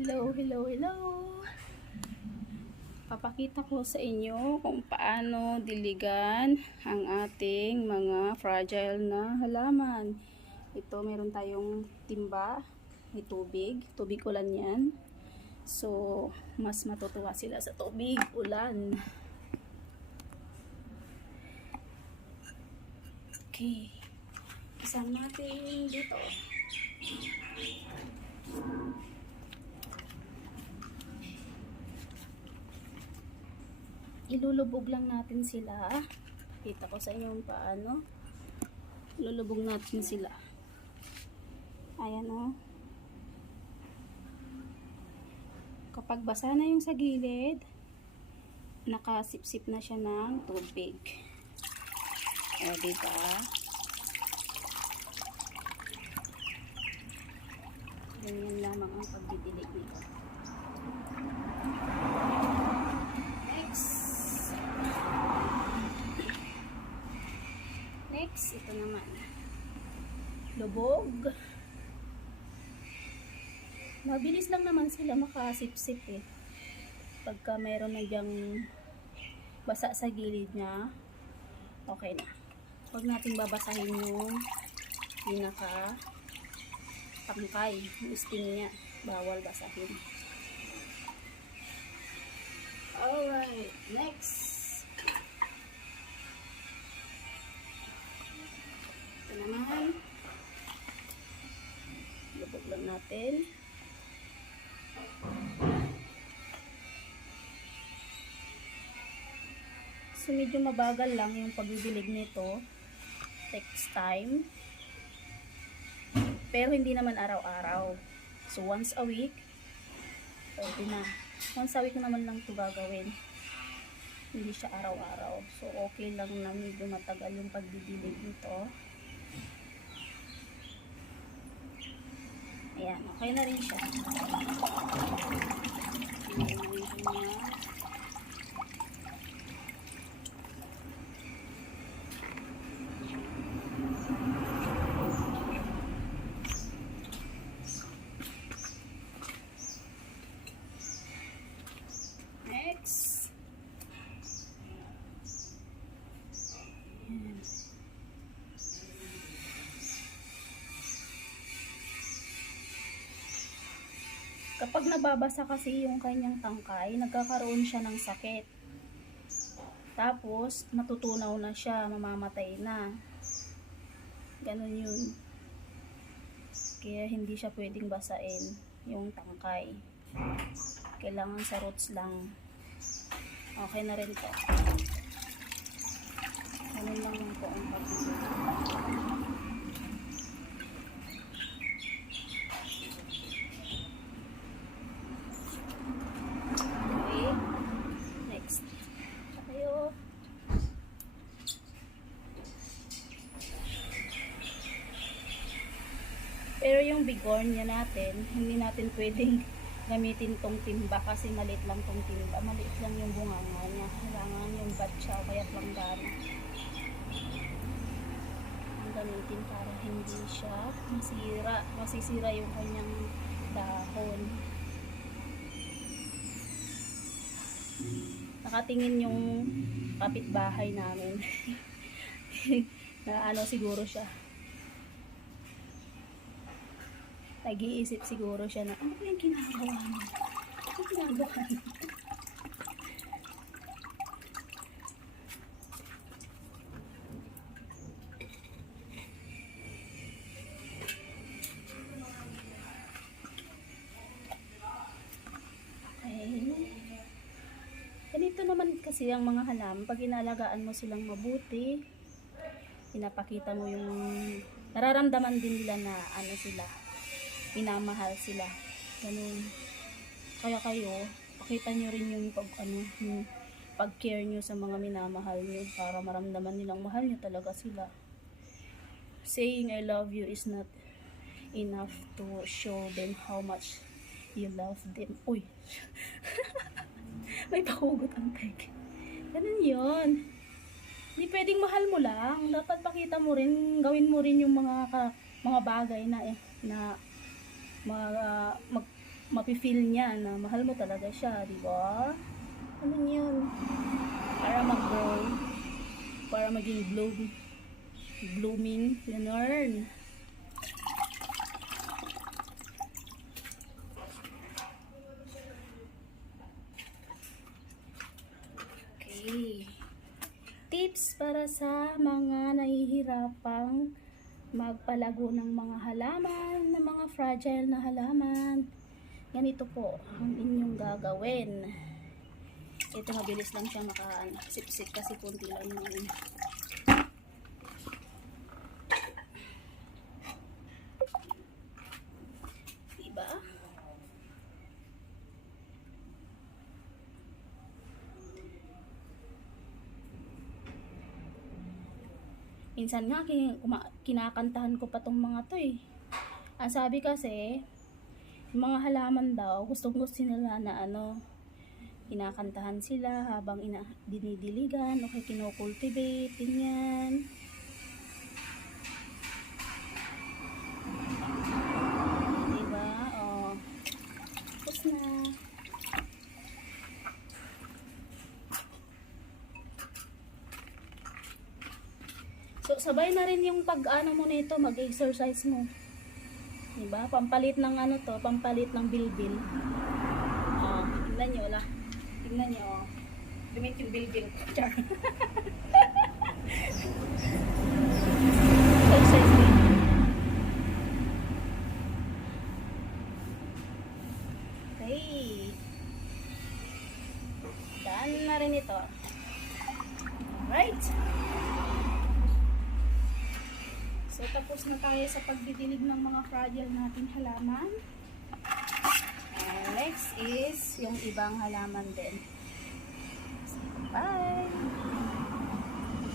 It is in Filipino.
Hello, hello, hello. Papakita ko sa inyo kung paano diligan ang ating mga fragile na halaman. Ito, meron tayong timba, may tubig. Tubig ulan yan. So, mas matutuwa sila sa tubig ulan. Okay. Isang natin dito. Ilulubog lang natin sila. Kita ko sa inyo paano. Ilulubog natin sila. Ayan o. Kapag basa na yung sa gilid, nakasipsip na siya ng tubig. O, diba? Ganyan lamang ang pagdidilig nito. Next. Next, ito naman. Lubog. Mabilis lang naman sila makasipsip eh. Pagka meron na diyang basa sa gilid niya, okay na. Huwag nating babasahin yung pinaka tangkay, yung sting niya. Bawal basahin. Alright, next. So, medyo mabagal lang yung pagbibilig nito. Takes time. Pero hindi naman araw-araw. So, once a week, pwede na. Once a week naman lang ito gagawin. Hindi siya araw-araw. So, okay lang na medyo matagal yung pagdidilig nito. Ayan, okay na rin siya. Kapag nababasa kasi yung kanyang tangkay, nagkakaroon siya ng sakit. Tapos, natutunaw na siya, mamamatay na. Ganon yun. Kaya hindi siya pwedeng basain yung tangkay. Kailangan sa roots lang. Okay na rin to. Ganun lang po ang pag Okay. Next. Tayo. Bigornia natin, hindi natin pwedeng gamitin tong timba kasi maliit lang tong timba. Maliit lang yung bunganga niya. Kailangan yung batsa o kaya planggana. Ang gamitin para hindi siya masira. Masisira yung kanyang dahon. Nakatingin yung kapitbahay namin. na ano siguro siya. Nag-iisip siguro siya na, ano ba yung ginagawa mo? Ano ginagawa mo? Ganito naman kasi ang mga halaman. Pag inalagaan mo silang mabuti, pinapakita mo yung nararamdaman din nila na ano sila, minamahal sila. Ganun. Kaya kayo, pakita nyo rin yung pag, ano, yung pag-care nyo sa mga minamahal nyo para maramdaman nilang mahal nyo talaga sila. Saying I love you is not enough to show them how much you love them. Uy! May pakugot ang cake. Ganun yun. Hindi pwedeng mahal mo lang. Dapat pakita mo rin, gawin mo rin yung mga ka, mga bagay na eh, na mag, mag mapifeel niya na mahal mo talaga siya, di ba? Ano yun? Para mag-grow. Para maging bloom. Blooming. Ganun. Okay. Tips para sa mga nahihirapang magpalago ng mga halaman, ng mga fragile na halaman. Ganito po ang inyong gagawin. Ito mabilis lang siya makasipsip kasi kunti lang yung Diba? Minsan nga kinakantahan ko pa tong mga to eh. Ang sabi kasi, yung mga halaman daw, gustong gusto nila na ano, kinakantahan sila habang ina dinidiligan o kaya kinocultivate, ganyan. Diba? O. Tapos na. So, sabay na rin yung pag-ano mo nito, mag-exercise mo. Diba? Pampalit ng ano to, pampalit ng bilbil. Oh, tingnan nyo, wala. Tingnan nyo, oh. Dumit yung bilbil. Char. Exercise tapos na tayo sa pagdidilig ng mga fragile nating halaman. And next is yung ibang halaman din. Bye!